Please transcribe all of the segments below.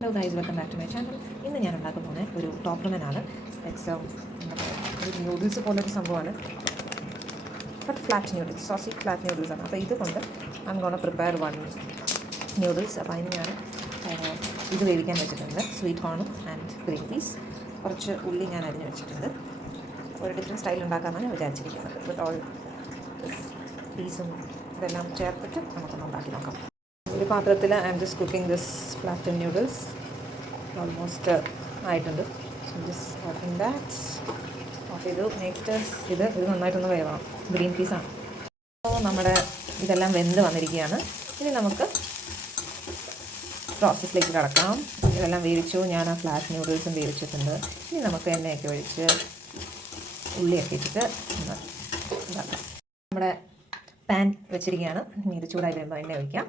Hello guys, welcome back to my channel. ഇന്ന് ഞാൻ ഉണ്ടാക്കാൻ പോകുന്നത് ഒരു ടോപ്പ് റമനാണ്. ലൈക്സ് ഒരു നൂഡിൽസ് പോലൊരു സംഭവമാണ്. But flat noodles, saucy flat noodles ആണ്. അപ്പോൾ ഇതുകൊണ്ട് I gonna prepare one noodles. അപ്പോൾ അതിന് ഞാൻ ഇത് വേവിക്കാൻ വെച്ചിട്ടുണ്ട്, സ്വീറ്റ് കോണും ആൻഡ് ഗ്രീൻ പീസ്. കുറച്ച് ഉള്ളി ഞാൻ അരിഞ്ഞ് വെച്ചിട്ടുണ്ട്. ഒരു ഡിഫറെൻറ്റ് സ്റ്റൈൽ ഉണ്ടാക്കാമെന്നാണ് ഞാൻ വിചാരിച്ചിരിക്കുന്നത്. വിത്ത് ഓൾ പീസും ഇതെല്ലാം ചേർത്തിട്ട് നമുക്കൊന്ന് ഉണ്ടാക്കി നോക്കാം. ഒരു പാത്രത്തിൽ I'm just cooking this flat noodles. Almost ആയിട്ടുണ്ട്. Just opening that. ഓഫ് ചെയ്തു. നെക്സ്റ്റ് ഇത് നന്നായിട്ടൊന്ന് വേവാം. ഗ്രീൻ പീസാണ്. അപ്പോൾ നമ്മുടെ ഇതെല്ലാം വെന്ത് വന്നിരിക്കുകയാണ്. ഇനി നമുക്ക് പ്രോസസ്സിലേക്ക് കടക്കാം. ഇതെല്ലാം വേവിച്ചു. ഞാൻ ആ ഫ്ലാറ്റ് നൂഡിൽസും വേവിച്ചിട്ടുണ്ട്. ഇനി നമുക്ക് എണ്ണയൊക്കെ ഒഴിച്ച് ഉള്ളിയൊക്കെ ഇട്ടിട്ട് ഉണ്ടാക്കാം. നമ്മുടെ പാൻ വെച്ചിരിക്കുകയാണ്. ഇനി ഇത് ചൂടായി വരുമ്പോൾ എണ്ണ ഒഴിക്കാം.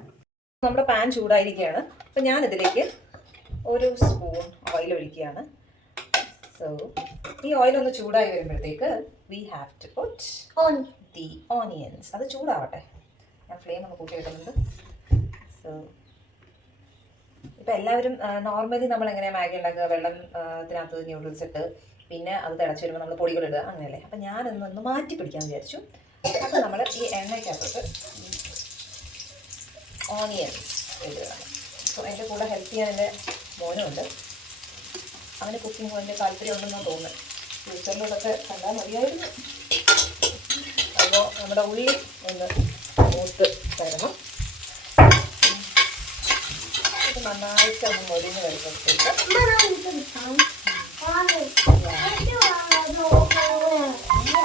നമ്മുടെ പാൻ ചൂടായിരിക്കുകയാണ്. അപ്പോൾ ഞാനിതിലേക്ക് ഒരു സ്പൂൺ ഓയിൽ ഒഴിക്കുകയാണ്. സോ ഈ ഓയിലൊന്ന് ചൂടായി വരുമ്പോഴത്തേക്ക് we have to put the onions. അത് ചൂടാവട്ടെ. ഞാൻ ഫ്ലെയിം ഒന്ന് കൂട്ടി വെക്കുന്നുണ്ട്. സോ ഇപ്പം എല്ലാവരും നോർമലി നമ്മൾ എങ്ങനെയാണ് മാഗി ഉണ്ടാക്കുക? വെള്ളത്തിനകത്ത് ന്യൂഡിൽസ് ഇട്ട് പിന്നെ അത് തിളച്ച് വരുമ്പോൾ നമ്മൾ പൊടികളിടുക, അങ്ങനെയല്ലേ? അപ്പം ഞാനൊന്ന് മാറ്റി പിടിക്കാമെന്ന് വിചാരിച്ചു. അപ്പോൾ നമ്മൾ ഈ എണ്ണയ്ക്കകത്തോട്ട് ഓണിയൻസ് ഇടുകയാണ്. സോ എൻ്റെ കൂടെ ഹെൽപ്പ് ചെയ്യാൻ എൻ്റെ മോനുണ്ട്. അവന് കുക്കിംഗ് വലിയ താല്പര്യമുണ്ടെന്ന് തോന്നുന്നു. ഫ്യൂച്ചറിലൂടെ കണ്ടാൽ മതിയായിരുന്നു. അപ്പോൾ നമ്മുടെ ഉള്ളി ഒന്ന് മൂത്ത് തരണം. ഇത് നന്നായിട്ട് ഒന്ന് മൊരിഞ്ഞ് വരുമ്പോഴത്തേക്ക്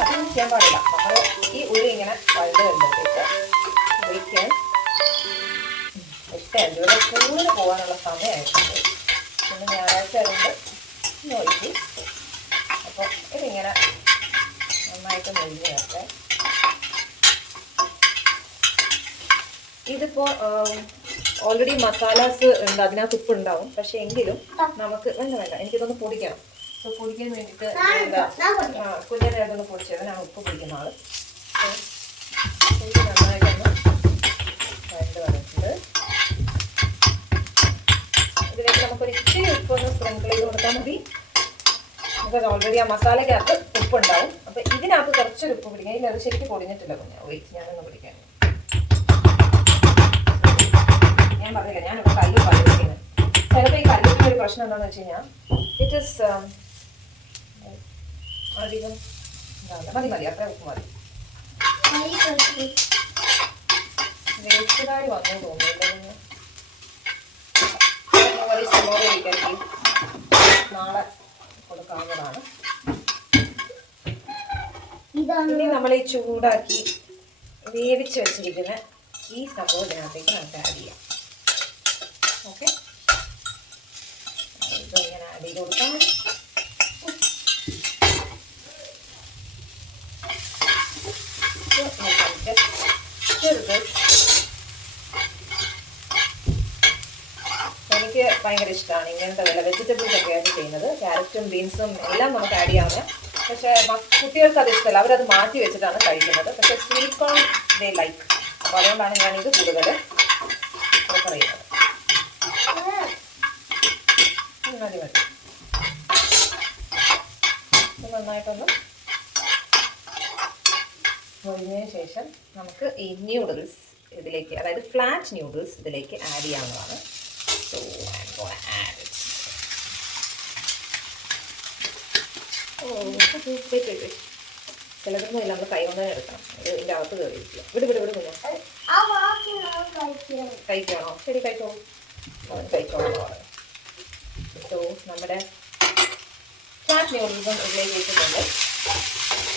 അതൊന്നും ചെയ്യാൻ പാടില്ല. നമ്മൾ ഈ ഉള്ളി ഇങ്ങനെ വഴുത് വരുമ്പോഴത്തേക്ക് ഒഴിക്കാൻ ഇഷ്ടമുണ്ട്. ഇവിടെ സ്കൂളിൽ പോകാനുള്ള സമയമായിട്ടുണ്ട്. പിന്നെ ഞായറാഴ്ച ആയതുകൊണ്ട് നോക്കി. അപ്പോൾ ഇതിങ്ങനെ നന്നായിട്ട് മൊഴിഞ്ഞ് വരട്ടെ. ഇതിപ്പോൾ ഓൾറെഡി മസാലാസ് ഉണ്ട്, അതിനകത്ത് ഉപ്പ് ഉണ്ടാവും. പക്ഷെ എങ്കിലും നമുക്ക് വേണ്ട എനിക്കിതൊന്ന് പൊടിക്കണം. സോ പൊടിക്കാൻ വേണ്ടിയിട്ട് കുഞ്ഞിനെ അതൊന്ന് പൊടിച്ചത്. ഞാൻ ഉപ്പ് പൊടിക്കുന്ന ആൾ. നന്നായിട്ടൊന്ന് വരണ്ട് വന്നിട്ടുണ്ട്. ഇതിലേക്ക് നമുക്കൊരു ഇച്ചിരി ഉപ്പൊന്ന് സ്പ്രിങ്കിൾ ചെയ്ത് കൊടുത്താൽ മതി. നമുക്ക് ഓൾറെഡി ആ മസാലയ്ക്കകത്ത് ഉപ്പുണ്ടാവും. അപ്പോൾ ഇതിനകത്ത് കുറച്ചൊരു ഉപ്പ് പിടിക്കാം. ഇല്ല, അത് ശരിക്കും പൊടിഞ്ഞിട്ടില്ല. വെയിറ്റ് ഞാനൊന്ന് പിടിക്കാൻ. ഞാൻ പറഞ്ഞില്ല, ഞാനിവിടെ കല്ലുപ്പ് ഉപയോഗിക്കുന്നത്. ചിലപ്പോൾ ഈ കല്ലുപ്പിന് ഒരു പ്രശ്നം എന്താണെന്ന് വെച്ച് കഴിഞ്ഞാൽ ഇറ്റ് ഇസ് അധികം മതി അത്ര ഉപ്പ് മതി. വേസ്റ്റുകാർ വന്നു തോന്നുന്നില്ല. നാളെ കൊടുക്കാവുന്നതാണ്. ഇനി നമ്മൾ ഈ ചൂടാക്കി വേവിച്ച് വെച്ചിരിക്കുന്ന ഈ സംഭവം ഇതിനകത്തേക്ക് നമുക്ക് ആഡ് ചെയ്യാം. ഓക്കെ, ഇതിങ്ങനെ ആഡ് ചെയ്ത് കൊടുക്കാം. എനിക്ക് ഭയങ്കര ഇഷ്ടമാണ് ഇങ്ങനത്തെ വില വെജിറ്റബിൾസ് ഒക്കെ ആയിട്ട് ചെയ്യുന്നത്. ക്യാരറ്റും ബീൻസും എല്ലാം നമുക്ക് ആഡ് ചെയ്യാവുന്ന. പക്ഷേ കുട്ടികൾക്ക് അത് ഇഷ്ടമല്ല, അവരത് മാറ്റി വെച്ചിട്ടാണ് കഴിക്കുന്നത്. പക്ഷേ സ്വീറ്റ് കോൺ ദേ ലൈക്ക്. അപ്പോൾ അതുകൊണ്ടാണ് ഞാനിത് കൂടുതൽ പ്രിഫർ ചെയ്യുന്നത്. മതി മതി. നന്നായിട്ടൊന്ന് മൊഴിഞ്ഞതിന് ശേഷം നമുക്ക് ഈ ന്യൂഡിൽസ് ഇതിലേക്ക്, അതായത് ഫ്ലാറ്റ് ന്യൂഡിൽസ് ഇതിലേക്ക് ആഡ് ചെയ്യാവുന്നതാണ്. So I'm going to add it. wait. ചിലതൊന്നും ഇല്ല, നമ്മൾ കൈ കൊണ്ട് തന്നെ എടുക്കണം. ഇതിൻ്റെ അകത്ത് കയറിയിരിക്കുക. വിട് കുഞ്ഞു. കഴിക്കണോ? ശരി, കഴിച്ചോളൂ. കഴിച്ചോളൂ. സോ നമ്മുടെ ഫ്ലാറ്റ് ന്യൂഡിൽസും ഇതിലേക്ക് ഇട്ടിട്ടുണ്ട്.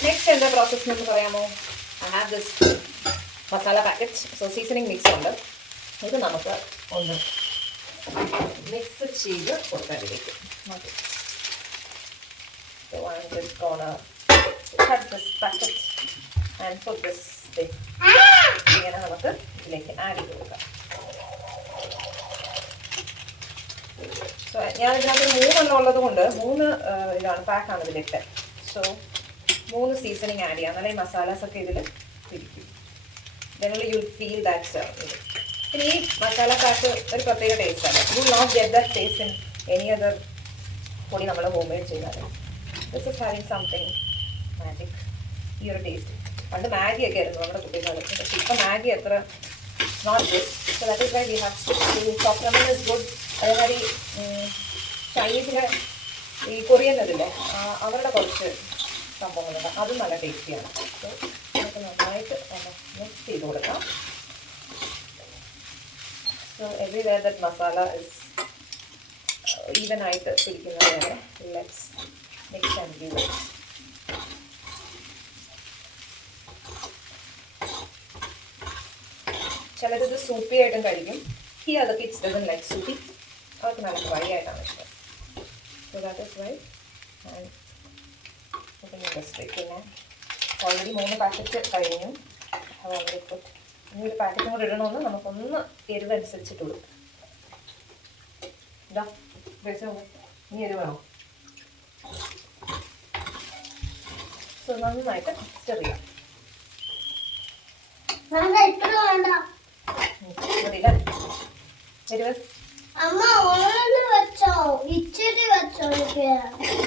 നെക്സ്റ്റ് എന്താ പ്രോസസ്സ് എന്ന് പറയാമോ? I have this masala packet. So seasoning mix ഉണ്ട്. ഇത് നമുക്ക് ഒന്ന് മിക്സ് ചെയ്ത് കൊടുക്കാൻ ഇതിലേക്ക്. So I'm just gonna cut this packet and put this thing. ഇങ്ങനെ നമുക്ക് ഇതിലേക്ക് ആഡ് ചെയ്ത് കൊടുക്കാം. സോ ഞാൻ ഇതിനകത്ത് 3 എണ്ണം ഉള്ളത് കൊണ്ട് 3 ഇതാണ് പാക്കാണ് ഇതിലിട്ട്. സോ 3 സീസണിങ് ആഡ് ചെയ്യാം. എന്നാലേ ഈ മസാലാസ് ഒക്കെ ഇതിൽ പിടിക്കും. Generally you'll feel that പിന്നെ ഈ മസാല പാക്ക് ഒരു പ്രത്യേക ടേസ്റ്റാണ്. You not get that taste in any other പൊടി നമ്മൾ ഹോം മെയ്ഡ് ചെയ്താൽ. This is having something magic. ഈ ഒരു ടേസ്റ്റ് പണ്ട് മാഗിയൊക്കെ ആയിരുന്നു നമ്മുടെ കുട്ടിക്കാലത്ത്. പക്ഷേ ഇപ്പം മാഗി അത്ര not good. So that is why we have chop ramen is good. അതേമാതിരി ചൈനീസിലെ ഈ കൊറിയൻ ഇതില്ലേ അവരുടെ കുറച്ച് സംഭവങ്ങളുണ്ട്, അതും നല്ല ടേസ്റ്റിയാണ്. സോ നമുക്ക് നന്നായിട്ട് ഒന്ന് മിക്സ് ചെയ്ത് കൊടുക്കാം. So everywhere that masala is even ആയിട്ട് പിടിക്കുന്നത് വരെ let's mix and give it. ചിലരിത് സൂപ്പി ആയിട്ടും കഴിക്കും. ഈ അതൊക്കെ കിഡ്സ് ഡസൻറ്റ് ലൈക്ക് സൂപ്പി. അവർക്ക് നല്ല ഫ്രൈ ആയിട്ടാണ് ഇഷ്ടം. So that is why and പിന്നെ ഓൾറെഡി 3 പാക്കറ്റ് കഴിഞ്ഞു. ഓൾറെഡി ഇപ്പോൾ ഇനി ഒരു പാക്കറ്റും കൂടെ ഇടണമെന്ന് നമുക്കൊന്ന് എരിവ് അനുസരിച്ചിട്ട് കൊടുക്കും. ഇതാ ഇനി എരിവ് വേണോ? സോ നന്നായിട്ട് സ്റ്റർ ചെയ്യാം. മതിയില്ല എരിവ്?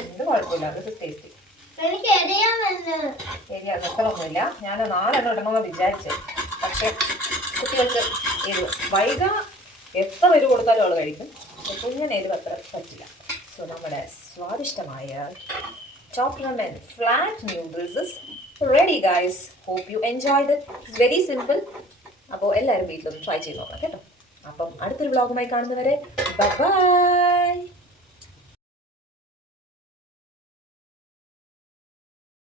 എന്ത് കുഴപ്പമില്ല, അത് ടേസ്റ്റി. എരിയ അത്രയൊന്നുമില്ല. ഞാൻ 4 ഇടണമെന്ന് വിചാരിച്ചേ, പക്ഷെ കുട്ടികൾക്ക് എരിവ് വൈക എത്ര എരിവ് കൊടുത്താലും അവൾ കഴിക്കും. കുഞ്ഞൻ എരിവ് അത്ര പറ്റില്ല. സോ നമ്മുടെ സ്വാദിഷ്ടമായ chop ramen flat noodles is ready guys. Hope you enjoy it. It's very simple. അപ്പോൾ എല്ലാവരും വീട്ടിലൊന്ന് ട്രൈ ചെയ്ത് നോക്കാം കേട്ടോ. അപ്പം അടുത്തൊരു വ്ളോഗുമായി കാണുന്നവരെ ബൈ ബൈ.